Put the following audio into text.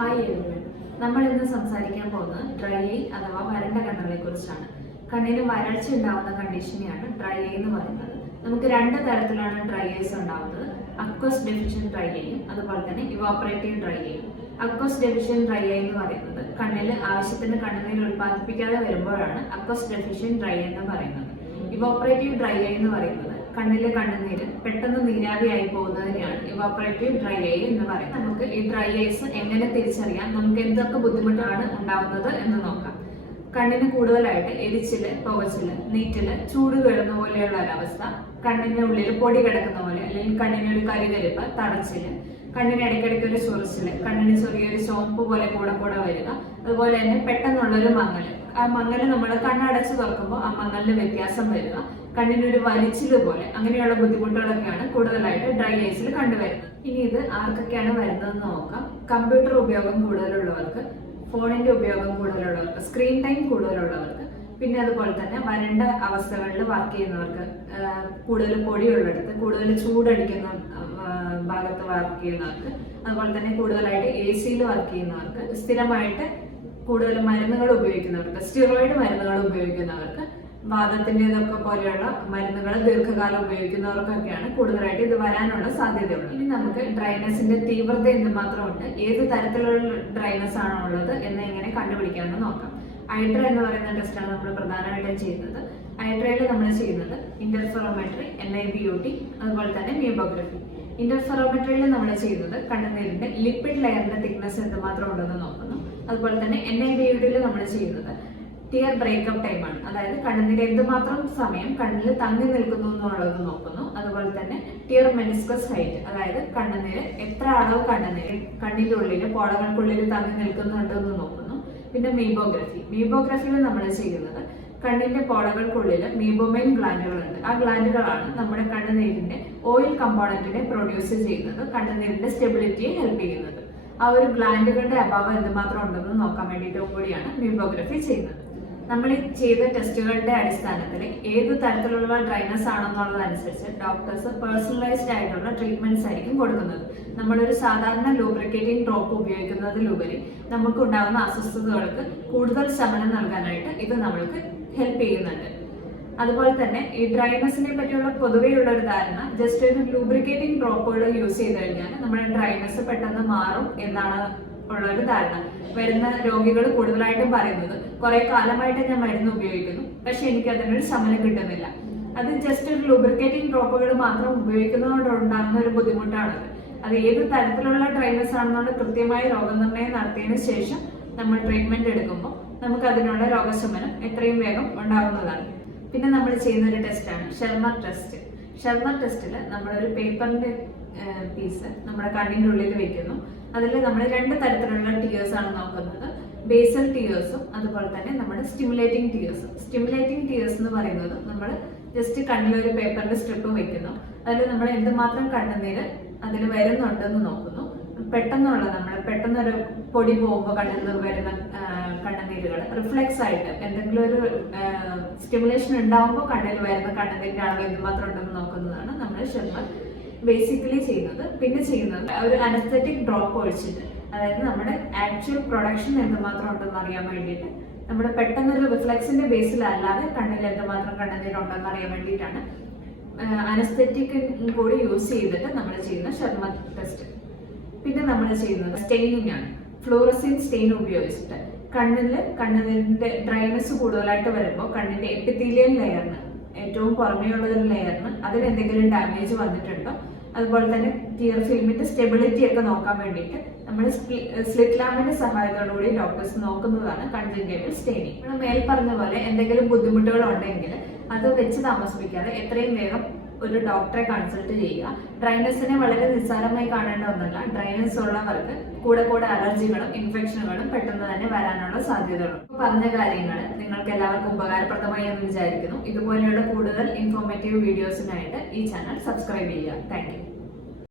Hi everyone. നമ്മൾ ഇന്ന് സംസാരിക്കാൻ പോകുന്നത് ഡ്രൈ ഐ അഥവാ വരണ്ട കണ്ണുകളെ കുറിച്ചാണ്. കണ്ണിന് വരൾച്ച ഉണ്ടാവുന്ന കണ്ടീഷനെയാണ് ഡ്രൈ ഐ എന്ന് പറയുന്നത്. നമുക്ക് രണ്ട് തരത്തിലാണ് ഡ്രൈ ഐസ് ഉണ്ടാവുന്നത്. അക്വസ് ഡെഫിഷ്യന്റ് ഡ്രൈ ഐയും അതുപോലെ തന്നെ ഇവാപ്പറേറ്റീവ് ഡ്രൈ ഐയും. അക്വസ് ഡെഫിഷ്യന്റ് ഡ്രൈ ഐ എന്ന് പറയുന്നത് കണ്ണിൽ ആവശ്യത്തിന് കണ്ണുനീർ ഉൽപ്പാദിപ്പിക്കാതെ വരുമ്പോഴാണ് അക്വസ് ഡെഫിഷ്യന്റ് ഡ്രൈ ഐ എന്ന് പറയുന്നത്. ഇവാപ്പറേറ്റീവ് ഡ്രൈ ഐ എന്ന് പറയുന്നത് കണ്ണിലെ കണ്ണുനീര് പെട്ടെന്ന് നീരാവിയായി പോകുന്നതിനെയാണ് ഇവാപ്പറേറ്റീവ് ഡ്രൈ ഐ എന്ന് പറയുന്നത്. നമുക്ക് ഈ ഡ്രൈ ഐസ് എങ്ങനെ തിരിച്ചറിയാം, നമുക്ക് എന്തൊക്കെ ബുദ്ധിമുട്ടാണ് ഉണ്ടാവുന്നത് എന്ന് നോക്കാം. കണ്ണിന് കൂടുതലായിട്ട് എരിച്ചില്, പുകച്ചില്, നീറ്റില്, ചൂട് കയറുന്ന പോലെയുള്ള ഒരവസ്ഥ, കണ്ണിന്റെ ഉള്ളിൽ പൊടി കിടക്കുന്ന പോലെ, അല്ലെങ്കിൽ കണ്ണിനൊരു കരികരിപ്പ്, തടച്ചില്, കണ്ണിന് ഇടയ്ക്കിടയ്ക്ക് ഒരു ചൊറിച്ചില്, കണ്ണിന് ചെറിയൊരു ചോപ്പ് പോലെ കൂടെ വരിക, അതുപോലെ തന്നെ പെട്ടെന്നുള്ളൊരു മങ്ങല്. ആ മങ്ങല് നമ്മൾ കണ്ണടച്ച് തുറക്കുമ്പോൾ ആ മങ്ങലിന് വ്യത്യാസം വരിക, കണ്ണിനൊരു വലിച്ചില് പോലെ, അങ്ങനെയുള്ള ബുദ്ധിമുട്ടുകളൊക്കെയാണ് കൂടുതലായിട്ട് ഡ്രൈ ഐസിൽ കണ്ടുവരുന്നത്. ഇനി ഇത് ആർക്കൊക്കെയാണ് വരുന്നതെന്ന് നോക്കാം. കമ്പ്യൂട്ടർ ഉപയോഗം കൂടുതലുള്ളവർക്ക്, ഫോണിന്റെ ഉപയോഗം കൂടുതലുള്ളവർക്ക്, സ്ക്രീൻ ടൈം കൂടുതലുള്ളവർക്ക്, പിന്നെ അതുപോലെ തന്നെ വരണ്ട അവസ്ഥകളിൽ വർക്ക് ചെയ്യുന്നവർക്ക്, കൂടുതൽ പൊടിയുള്ളിടത്ത്, കൂടുതൽ ചൂടടിക്കുന്ന ഭാഗത്ത് വർക്ക് ചെയ്യുന്നവർക്ക്, അതുപോലെ തന്നെ കൂടുതലായിട്ട് AC-യിൽ വർക്ക് ചെയ്യുന്നവർക്ക്, സ്ഥിരമായിട്ട് കൂടുതൽ മരുന്നുകൾ ഉപയോഗിക്കുന്നവർക്ക്, സ്റ്റിറോയിഡ് മരുന്നുകൾ ഉപയോഗിക്കുന്നവർക്ക്, വാദത്തിൻ്റെതൊക്കെ പോലെയുള്ള മരുന്നുകൾ ദീർഘകാലം ഉപയോഗിക്കുന്നവർക്കൊക്കെയാണ് കൂടുതലായിട്ട് ഇത് വരാനുള്ള സാധ്യതയുള്ളത്. ഇനി നമുക്ക് ഡ്രൈനസിന്റെ തീവ്രത എന്തുമാത്രം ഉണ്ട്, ഏത് തരത്തിലുള്ള ഡ്രൈനസ് ആണോ ഉള്ളത് എന്ന് എങ്ങനെ കണ്ടുപിടിക്കാമെന്ന് നോക്കാം. ഐഡ്ര എന്ന് പറയുന്ന ടെസ്റ്റാണ് നമ്മൾ പ്രധാനമായിട്ടും ചെയ്യുന്നത്. ഐഡ്രയിൽ നമ്മൾ ചെയ്യുന്നത് ഇന്റർഫെറോമെട്രി, NIBUT, അതുപോലെ തന്നെ മിയോഗ്രാഫി. ഇന്റർഫെറോമെട്രിയിൽ നമ്മൾ ചെയ്യുന്നത് കണ്ണുനീരിന്റെ ലിപ്പിഡ് ലെയറിന്റെ തിക്നെസ് എന്തുമാത്രം ഉണ്ടെന്ന് നോക്കുന്നു. അതുപോലെ തന്നെ NIBUT നമ്മൾ ചെയ്യുന്നത് ടിയർ ബ്രേക്കപ്പ് ടൈമാണ്, അതായത് കണ്ണുനീര് എന്തുമാത്രം സമയം കണ്ണിൽ തങ്ങി നിൽക്കുന്നു എന്നുള്ളത് നോക്കുന്നു. അതുപോലെ തന്നെ ടിയർ മെനിസ്കസ് ഹൈറ്റ്, അതായത് കണ്ണുനീര് എത്ര അളവ് കണ്ണുനീര് കണ്ണിന്റെ ഉള്ളിൽ പോളകൾക്കുള്ളിൽ തങ്ങി നിൽക്കുന്നുണ്ടെന്ന് നോക്കുന്നു. പിന്നെ മീബോഗ്രഫിയിൽ നമ്മൾ ചെയ്യുന്നത് കണ്ണിന്റെ പോളകൾക്കുള്ളിൽ മീബോമൈൻ ഗ്ലാൻഡുകളുണ്ട്. ആ ഗ്ലാൻഡുകളാണ് നമ്മുടെ കണ്ണുനീരിന്റെ ഓയിൽ കമ്പോണന്റിനെ പ്രൊഡ്യൂസ് ചെയ്യുന്നത്, കണ്ണുനീരിന്റെ സ്റ്റെബിലിറ്റിയെ ഹെൽപ്പ് ചെയ്യുന്നത്. ആ ഒരു ഗ്ലാൻഡുകളുടെ അഭാവം എന്തുമാത്രം ഉണ്ടെന്ന് നോക്കാൻ വേണ്ടിയിട്ടും കൂടിയാണ് മീബോഗ്രഫി ചെയ്യുന്നത്. നമ്മൾ ഈ ചെയ്ത ടെസ്റ്റുകളുടെ അടിസ്ഥാനത്തിൽ ഏത് തരത്തിലുള്ള ഡ്രൈനസ് ആണെന്നുള്ളതനുസരിച്ച് ഡോക്ടേഴ്സ് പേഴ്സണലൈസ്ഡ് ആയിട്ടുള്ള ട്രീറ്റ്മെന്റ്സ് ആയിരിക്കും കൊടുക്കുന്നത്. നമ്മളൊരു സാധാരണ ലൂബ്രിക്കേറ്റിംഗ് ഡ്രോപ്പ് ഉപയോഗിക്കുന്നതിലുപരി നമുക്ക് ഉണ്ടാകുന്ന അസ്വസ്ഥതകൾക്ക് കൂടുതൽ ശമനം നൽകാനായിട്ട് ഇത് നമ്മൾക്ക് ഹെൽപ്പ് ചെയ്യുന്നുണ്ട്. അതുപോലെ തന്നെ ഈ ഡ്രൈനസിനെ പറ്റിയുള്ള പൊതുവെയുള്ള ഒരു ധാരണ, ജസ്റ്റ് ഒരു ലൂബ്രിക്കേറ്റിംഗ് ഡ്രോപ്പുകൾ യൂസ് ചെയ്ത് കഴിഞ്ഞാൽ നമ്മുടെ ഡ്രൈനസ് പെട്ടെന്ന് മാറും എന്നാണ് ഉള്ളൊരു ധാരണ. വരുന്ന രോഗികൾ കൂടുതലായിട്ടും പറയുന്നത് കുറെ കാലമായിട്ട് ഞാൻ മരുന്ന് ഉപയോഗിക്കുന്നു, പക്ഷെ എനിക്ക് അതിനൊരു ശമനം കിട്ടുന്നില്ല. അത് ജസ്റ്റ് ഒരു ലൂബ്രിക്കേറ്റിംഗ് ഡ്രോപ്പുകൾ മാത്രം ഉപയോഗിക്കുന്നതുകൊണ്ടുണ്ടാകുന്ന ഒരു ബുദ്ധിമുട്ടാണത്. അത് ഏത് തരത്തിലുള്ള ഡ്രൈനസ് ആണെന്നുള്ള കൃത്യമായ രോഗനിർണയം നടത്തിയതിനു ശേഷം നമ്മൾ ട്രീറ്റ്മെന്റ് എടുക്കുമ്പോൾ നമുക്ക് അതിനുള്ള രോഗശമനം എത്രയും വേഗം ഉണ്ടാകുന്നതാണ്. പിന്നെ നമ്മൾ ചെയ്യുന്ന ഒരു ടെസ്റ്റാണ് ഷെർമർ ടെസ്റ്റ്. ഷെർമർ ടെസ്റ്റിൽ നമ്മളൊരു പേപ്പറിന്റെ പീസ് നമ്മുടെ കണ്ണിന്റെ ഉള്ളിൽ വെക്കുന്നു. അതിൽ നമ്മൾ രണ്ട് തരത്തിലുള്ള ടിയേഴ്സ് ആണ് നോക്കുന്നത്, ബേസൽ ടിയേഴ്സും അതുപോലെ തന്നെ നമ്മുടെ സ്റ്റിമുലേറ്റിംഗ് ടിയേഴ്സും. സ്റ്റിമുലേറ്റിംഗ് ടിയേഴ്സ് എന്ന് പറയുന്നത് നമ്മൾ ജസ്റ്റ് കണ്ണിലൊരു പേപ്പറിന്റെ സ്ട്രിപ്പ് വെക്കുന്നു. അതിൽ നമ്മൾ എന്തുമാത്രം കണ്ണുനീര് അതിൽ വരുന്നുണ്ടെന്ന് നോക്കുന്നു. പെട്ടെന്നൊരു പൊടി പോകുമ്പോൾ കണ്ണിൽ നിന്ന് വരുന്ന കണ്ണുനീരുകൾ റിഫ്ലെക്സ് ആയിട്ട് എന്തെങ്കിലും ഒരു സ്റ്റിമുലേഷൻ ഉണ്ടാവുമ്പോൾ കണ്ണിൽ വരുന്ന കണ്ണുനീരിന്റെ അളവ് എന്തുമാത്രം ഉണ്ടെന്ന് നോക്കുന്നതാണ് നമ്മൾ ഷെർമർ ബേസിക്കലി ചെയ്യുന്നത്. പിന്നെ ചെയ്യുന്നത് ഒരു അനസ്തെറ്റിക് ഡ്രോപ്പ് ഒഴിച്ചിട്ട്, അതായത് നമ്മുടെ ആക്ച്വൽ പ്രൊഡക്ഷൻ എന്തുമാത്രം ഉണ്ടെന്ന് അറിയാൻ വേണ്ടിയിട്ട്, നമ്മുടെ പെട്ടെന്നൊരു റിഫ്ലെക്സിന്റെ ബേസിലല്ലാതെ കണ്ണിൽ എന്തുമാത്രം കണ്ണുനീരുണ്ടെന്ന് അറിയാൻ വേണ്ടിയിട്ടാണ് അനസ്തെറ്റിക് കൂടി യൂസ് ചെയ്തിട്ട് നമ്മൾ ചെയ്യുന്ന ഷെർമർ ടെസ്റ്റ്. പിന്നെ നമ്മൾ ചെയ്യുന്നത് സ്റ്റെയിനിങ് ആണ്. ഫ്ലൂറസിൻ സ്റ്റെയിൻ ഉപയോഗിച്ചിട്ട് കണ്ണിന്റെ ഡ്രൈനസ് കൂടുതലായിട്ട് വരുമ്പോൾ കണ്ണിന്റെ എപ്പിത്തീലിയൽ ലെയറിന്, ഏറ്റവും പുറമേയുള്ള ഒരു ലെയറിന് അതിന് എന്തെങ്കിലും ഡാമേജ് വന്നിട്ടുണ്ടോ, അതുപോലെ തന്നെ ടിയർ ഫിലിമിന്റെ സ്റ്റെബിലിറ്റി ഒക്കെ നോക്കാൻ വേണ്ടിയിട്ട് നമ്മൾ സ്ലിറ്റ് ലാമ്പിന്റെ സഹായത്തോടുകൂടി ഡോക്ടേഴ്സ് നോക്കുന്നതാണ് കൺജങ്ക്റ്റിവൽ സ്റ്റെയിനിങ്. നമ്മൾ മേൽ പറഞ്ഞ പോലെ എന്തെങ്കിലും ബുദ്ധിമുട്ടുകൾ ഉണ്ടെങ്കിൽ അത് വെച്ച് താമസിപ്പിക്കാതെ എത്രയും വേഗം ഒരു ഡോക്ടറെ കൺസൾട്ട് ചെയ്യുക. ഡ്രൈനസിനെ വളരെ നിസ്സാരമായി കാണേണ്ട ഒന്നല്ല. ഡ്രൈനസ് ഉള്ളവർക്ക് കൂടെ അലർജികളും ഇൻഫെക്ഷനുകളും പെട്ടെന്ന് തന്നെ വരാനുള്ള സാധ്യതകളും. പറഞ്ഞ കാര്യങ്ങൾ നിങ്ങൾക്ക് എല്ലാവർക്കും ഉപകാരപ്രദമായി എന്ന് വിചാരിക്കുന്നു. ഇതുപോലെയുള്ള കൂടുതൽ ഇൻഫോർമേറ്റീവ് വീഡിയോസിനായിട്ട് ഈ ചാനൽ സബ്സ്ക്രൈബ് ചെയ്യുക. Thank you.